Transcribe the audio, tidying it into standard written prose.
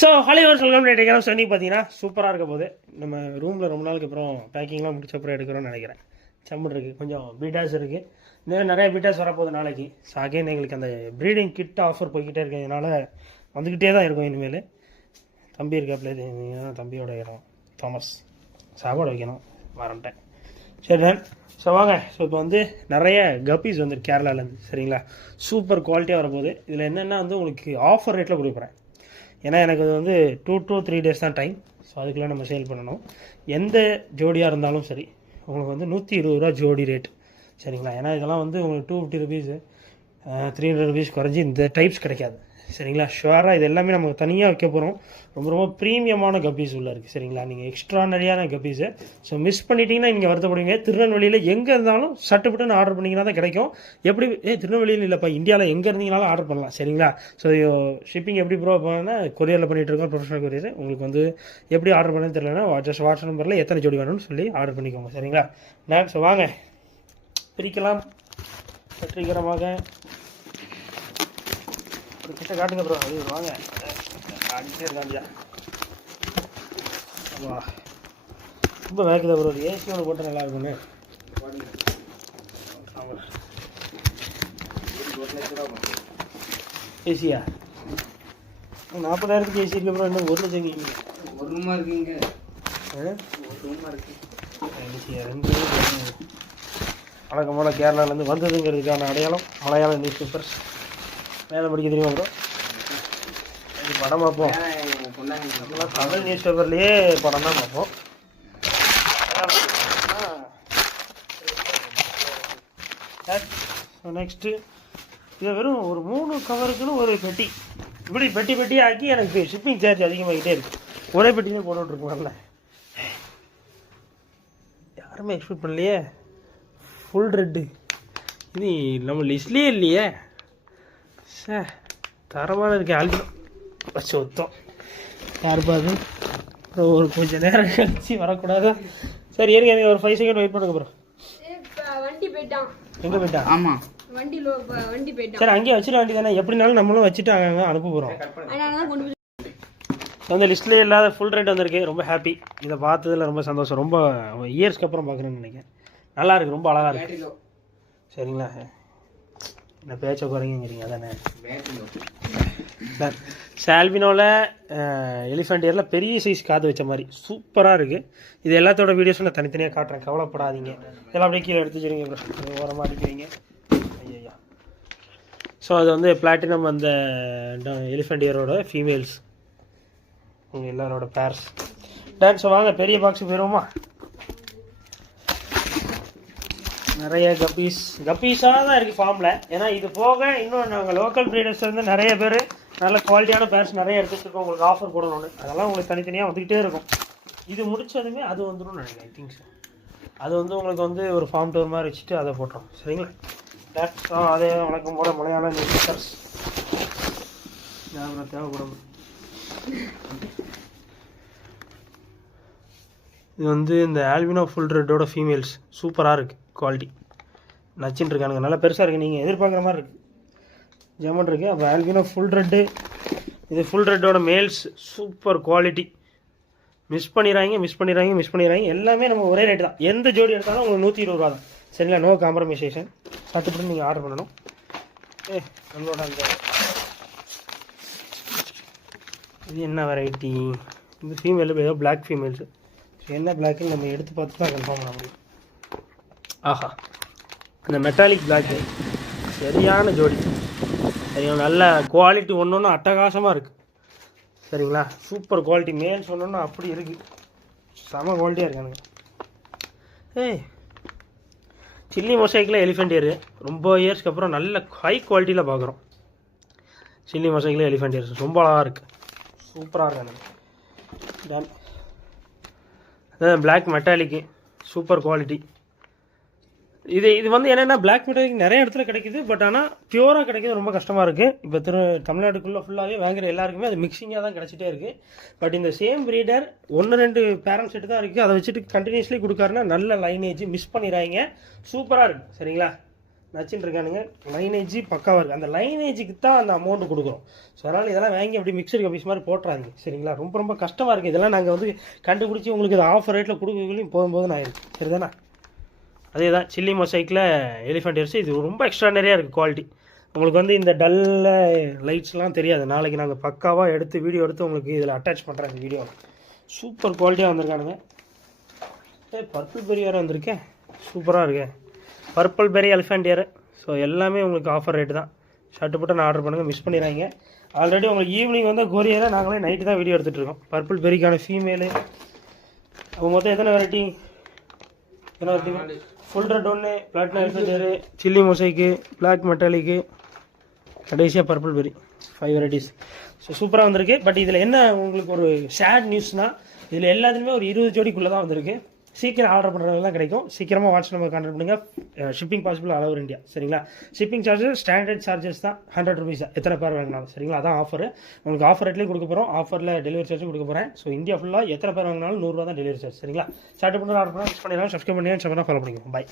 So Hollywood welcome to சனி பார்த்தீங்கன்னா சூப்பராக இருக்க போது நம்ம ரூமில் ரொம்ப நாளுக்கு அப்புறம் பேக்கிங்லாம் முடிச்ச அப்புறம் எடுக்கிறோன்னு நினைக்கிறேன். சம்மன் இருக்குது, கொஞ்சம் பீட்டாஸ் இருக்குது, இன்னும் நிறைய பீட்டாஸ் வரப்போகுது நாளைக்கு. ஸோ அகைன் எங்களுக்கு அந்த ப்ரீடிங் கிட் ஆஃபர் போய்கிட்டே இருக்கிறதுனால வந்துக்கிட்டே தான் இருக்கும். இனிமேல் தம்பி இருக்காப்ல, தம்பியோட இடம் தாமஸ் சாப்பாடு வைக்கணும் வரட்டேன். சரி மேம், ஸோ வாங்க. ஸோ இப்போ வந்து நிறைய கப்பீஸ் வந்து கேரளாலேருந்து, சரிங்களா, சூப்பர் குவாலிட்டியாக வரப்போகுது. இதில் என்னென்னா வந்து உங்களுக்கு ஆஃபர் ரேட்டில் கொடுக்குறேன். ஏன்னா எனக்கு அது வந்து 2 to 3 days தான் டைம். ஸோ அதுக்குள்ளே நம்ம சேல் பண்ணணும். எந்த ஜோடியாக இருந்தாலும் சரி உங்களுக்கு வந்து 120 ரூபா ஜோடி ரேட், சரிங்களா. ஏன்னா இதெல்லாம் வந்து உங்களுக்கு 250 ருபீஸு 300 ருபீஸ் குறைஞ்சி இந்த டைப்ஸ் கிடைக்காது, சரிங்களா. ஷுவராக இது எல்லாமே நம்ம தனியாக வைக்க போகிறோம். ரொம்ப ரொம்ப ப்ரீமியமான கப்பீஸ் உள்ளே இருக்குது, சரிங்களா. நீங்கள் எக்ஸ்ட்ரானரியான கப்பீஸு. ஸோ மிஸ் பண்ணிட்டீங்கன்னா நீங்கள் வருத்தப்படுவீங்க. திருநெல்வேலியில் எங்கே இருந்தாலும் சட்டுப்பட்டுன்னு ஆர்டர் பண்ணிங்கன்னா தான் கிடைக்கும். எப்படி திருநெல்வேலியில் இல்லைப்பா, இந்தியாவில் எங்கே இருந்தீங்கனாலும் ஆர்டர் பண்ணலாம், சரிங்களா. ஸோ ஷிப்பிங் எப்படி ப்ரோ பண்ணால் கொரியரில் பண்ணிகிட்டு இருக்கோம், ப்ரொஃபஷனல் கொரியர். உங்களுக்கு வந்து எப்படி ஆர்டர் பண்ணணும்னு தெரியலன்னா ஜஸ்ட் வாட்ஸ்அப் நம்பரில் எத்தனை ஜோடி வேணும்னு சொல்லி ஆர்டர் பண்ணிக்கோங்க, சரிங்களா. நான் ஸோ வாங்க பிரிக்கலாம் வெற்றிகரமாக. கிட்ட காட்டுங்க ப்ரோ, அது வாங்க அடிச்சே இருக்காண்டியா. வா ரொம்ப வேக்குதா ப்ரோ, ஏசி ஒன்று போட்டால் நல்லா இருக்குன்னு. ஏசியா 40,000 ஏசி இருக்கு ப்ரோ, இன்னும் 1 லட்சம் இங்கே ஒரு ரூமா இருக்குங்க. ஒரு ரூமா இருக்கு ஏசியா 2 வழக்கம் போல் கேரளாவிலேருந்து வந்ததுங்கிறதுக்கான அடையாளம் மலையாள நியூஸ் பேப்பர்ஸ். மேலே படிக்க தெரியுமா ப்ரோ? இது படம் பார்ப்போம், தமிழ் நியூஸ் பேப்பர்லேயே படம் தான் பார்ப்போம். நெக்ஸ்ட்டு இதை வெறும் ஒரு 3 கவருக்குன்னு ஒரு பெட்டி, இப்படி பெட்டி பெட்டியாக ஆக்கி எனக்கு ஷிப்பிங் சார்ஜ் அதிகமாகிட்டே இருக்குது. ஒரே பெட்டியே போட்டுட்ருக்கோம்ல, யாருமே எக்ஸ்பெக்ட் பண்ணலையே. ஃபுல் ரெட்டு இது நம்ம லிஸ்ட்லேயே இல்லையே. சார் தரமான இருக்கு. ஆல்பினோ சொத்தம் யார் பாரு ஒரு கொஞ்சம் நேரம் கழிச்சு வரக்கூடாதா? சரி ஏறிங்க, எனக்கு ஒரு 5 செகண்ட் வெயிட் பண்ணுங்க ப்ரோ. வண்டி போயிட்டான். எங்கே போயிட்டா? ஆமாம் வண்டி போயிட்டான். சரி அங்கேயே வச்சிட வேண்டி தானே, எப்படினாலும் நம்மளும் வச்சுட்டு அங்கே அனுப்ப போகிறோம். அந்த லிஸ்ட்லேயே இல்லாத ஃபுல் ரேட் வந்திருக்கு. ரொம்ப ஹாப்பி, இதை பார்த்ததில் ரொம்ப சந்தோஷம். ரொம்ப இயர்ஸ்க்கு அப்புறம் பார்க்குறேன்னு நினைக்கிறேன். நல்லா இருக்குது, ரொம்ப அழகாக இருக்குது, சரிங்களா. என்ன பேச்ச குறைங்கிறீங்க அதானே. சால்வினோவில் எலிஃபண்ட் இயரில் பெரிய சைஸ் காது வச்ச மாதிரி சூப்பராக இருக்குது. இது எல்லாத்தோட வீடியோஸும் நான் தனித்தனியாக காட்டுறேன், கவலைப்படாதீங்க. இதெல்லாம் அப்படியே கீழே எடுத்து வச்சுருங்க, ஓரமாக அடிக்கிறீங்க. ஐயா ஸோ அது வந்து பிளாட்டினம் அந்த எலிஃபண்ட் இயரோட ஃபீமேல்ஸ், உங்கள் எல்லாரோட பேர்ஸ். டான்ஸ் வாங்க பெரிய பாக்ஸு போயிடுவோமா? நிறைய கப்பீஸாக தான் இருக்குது ஃபார்மில். ஏன்னா இது போக இன்னும் நாங்கள் லோக்கல் ப்ரீடர்ஸ் வந்து நிறைய பேர் நல்ல குவாலிட்டியான பேர்ஸ் நிறைய எடுத்துகிட்டு இருக்கோம். உங்களுக்கு ஆஃபர் போடணும்னு, அதெல்லாம் உங்களுக்கு தனித்தனியாக வந்துக்கிட்டே இருக்கும். இது முடித்ததுமே அது வந்துடும் நினைக்கிறேன், ஐ திங்க் ஸோ. அது வந்து உங்களுக்கு வந்து ஒரு ஃபார்ம் டூர் மாதிரி வச்சுட்டு அதை போட்டோம், சரிங்களா. டேட்ஸ் அதே வணக்கம் போல மலையாள நியூஸ் பேப்பர்ஸ் தேவைப்படும். இது வந்து இந்த ஆல்பினோ ஃபுல் ரெட்டோட ஃபீமேல்ஸ் சூப்பராக இருக்குது, குவாலிட்டி நச்சுன்னு இருக்கானுங்க, நல்லா பெருசாக இருக்குது. நீங்கள் எதிர்பார்க்குற மாதிரி இருக்குது, ஜெமன் இருக்குது. அப்போ ஆல்பினோ ஃபுல் ரெட்டு, இது ஃபுல் ரெட்டோட மேல்ஸ் சூப்பர் குவாலிட்டி. மிஸ் பண்ணிடுறாங்க. எல்லாமே நம்ம ஒரே ரேட்டு தான். எந்த ஜோடி எடுத்தாலும் உங்களுக்கு 120 ரூபா தான், சரிங்களா. No compromisation. சட்டுப்பட்டு நீங்கள் ஆர்டர் பண்ணணும். நம்மளோட அந்த இது என்ன வெரைட்டி, இந்த ஃபீமேல் ஏதோ பிளாக் ஃபீமேல்ஸு. என்ன பிளாக்குன்னு நம்ம எடுத்து பார்த்து தான் கன்ஃபார்ம் பண்ண முடியும். ஆஹா, அந்த மெட்டாலிக் பிளாக்கு சரியான ஜோடி, சரிங்களா. நல்ல குவாலிட்டி, ஒன்று அட்டகாசமாக இருக்குது, சரிங்களா. Super quality. மேல் சொன்னோன்னா அப்படி இருக்குது, செம குவாலிட்டியாக இருக்கானுங்க. சில்லி மொசைக்கில் எலிஃபண்ட் இயர் ரொம்ப இயர்ஸ்க்கு அப்புறம் நல்ல ஹை குவாலிட்டியில் பார்க்குறோம். சில்லி மொசைக்கில் எலிஃபண்ட் இயர்ஸ் ரொம்ப அழகாக இருக்குது, சூப்பராக இருக்கானுங்க. டன் அதான் பிளாக் மெட்டாலிக்கு சூப்பர் குவாலிட்டி. இது வந்து என்னென்னா பிளாக் மெட்டாலிக் நிறைய இடத்துல கிடைக்குது, பட் ஆனால் பியூராக கிடைக்கிறது ரொம்ப கஷ்டமாக இருக்குது. இப்போ தமிழ்நாட்டுக்குள்ளே ஃபுல்லாகவே வாங்குற எல்லாருக்குமே அது மிக்சிங்காக தான் கிடச்சிட்டே இருக்குது. பட் இந்த சேம் ப்ரீடர் 1-2 பேரண்ட் செட்டு தான் இருக்குது, அதை வச்சுட்டு கண்டினியூஸ்லி கொடுக்காருன்னா நல்ல லைனேஜ். மிஸ் பண்ணிடுறாங்க, சூப்பராக இருக்குது, சரிங்களா. நச்சுன்னு இருக்கானுங்க. லைனேஜ் பக்காவாக இருக்குது. அந்த லைனேஜுக்கு தான் அந்த அமௌண்ட் கொடுக்குறோம். ஸோ அதனால் இதெல்லாம் வாங்கி அப்படி மிக்சர் கபீஸ் மாதிரி போட்டுறாங்க சரிங்களா. ரொம்ப ரொம்ப கஷ்டமாக இருக்குது. இதெல்லாம் நாங்கள் வந்து கண்டுபிடிச்சி உங்களுக்கு இது ஆஃபர் ரேட்டில் கொடுக்கலையும் போதும் ஆயிருக்கு சரிதானே. அதே தான் சில்லி மொசைக்கில் எலிஃபெண்ட் இயர்ஸ். இது ரொம்ப எக்ஸ்ட்ரானரியாக இருக்குது குவாலிட்டி. உங்களுக்கு வந்து இந்த டல்ல லைட்ஸ்லாம் தெரியாது. நாளைக்கு நாங்கள் பக்காவாக எடுத்து வீடியோ எடுத்து உங்களுக்கு இதில் அட்டாச் பண்ணுறேன். இந்த வீடியோ சூப்பர் குவாலிட்டியாக வந்திருக்கானுங்க. பர்பிள் பெரி வேறு வந்திருக்கேன், சூப்பராக இருக்கேன். பர்பிள் பெரி எலிஃபெண்ட் இயர். ஸோ எல்லாமே உங்களுக்கு ஆஃபர் ரேட்டு தான். ஷர்ட்டு போட்டு ஆர்டர் பண்ணுங்கள், மிஸ் பண்ணிடுறாங்க. ஆல்ரெடி உங்களுக்கு ஈவினிங் வந்து கொரியரை நாங்களே நைட்டு தான் வீடியோ எடுத்துகிட்டு இருக்கோம். பர்பிள் பெரிக்கான ஃபீமேலு அவங்க மொத்தம் எத்தனை வெரைட்டி ஃபுல் ரெட் ஒன்று, platinum elephant ear, chilli mosaic, black metallic, கடைசியாக பர்பிள் பெரி 5 வெரைட்டிஸ். ஸோ சூப்பராக வந்திருக்கு. பட் இதில் என்ன உங்களுக்கு ஒரு சேட் நியூஸ்னால் இதில் எல்லாத்துலேயுமே ஒரு 20 ஜோடிக்குள்ளே தான் வந்திருக்கு. சீக்கிரம் ஆர்டர் பண்ணுறதுலாம் கிடைக்கும். சீக்கிரமாக வாட்ஸ் நம்பர் கான்டாக்ட் பண்ணுங்கள். Shipping possible all over India சரிங்களா. ஷிப்பிங் சார்ஜஸ் ஸ்டாண்டர்ட் சார்ஜஸ் தான் 100 rupees தான் எத்தனை பேர் வாங்கினாலும் சரிங்களா. அதான் ஆஃபர். உங்களுக்கு ஆஃபர் ரேட்லேயும் கொடுக்க போகிறோம், ஆஃபரில் டெலிவரி சார்ஜும் கொடுக்க போகிறேன். ஸோ இந்தியா ஃபுல்லாக எத்தனை பேர் வாங்கினாலும் 100 ரூபா தான் டெலிவரி சார்ஜ் சரிங்களா. சார்ட் பண்ணி ஆர்டர் பண்ணால் மிஸ் பண்ணிடலாம். சப்ஸ்கிரைப் பண்ணி ஃபாலோ பண்ணிக்கோங்க. பாய்.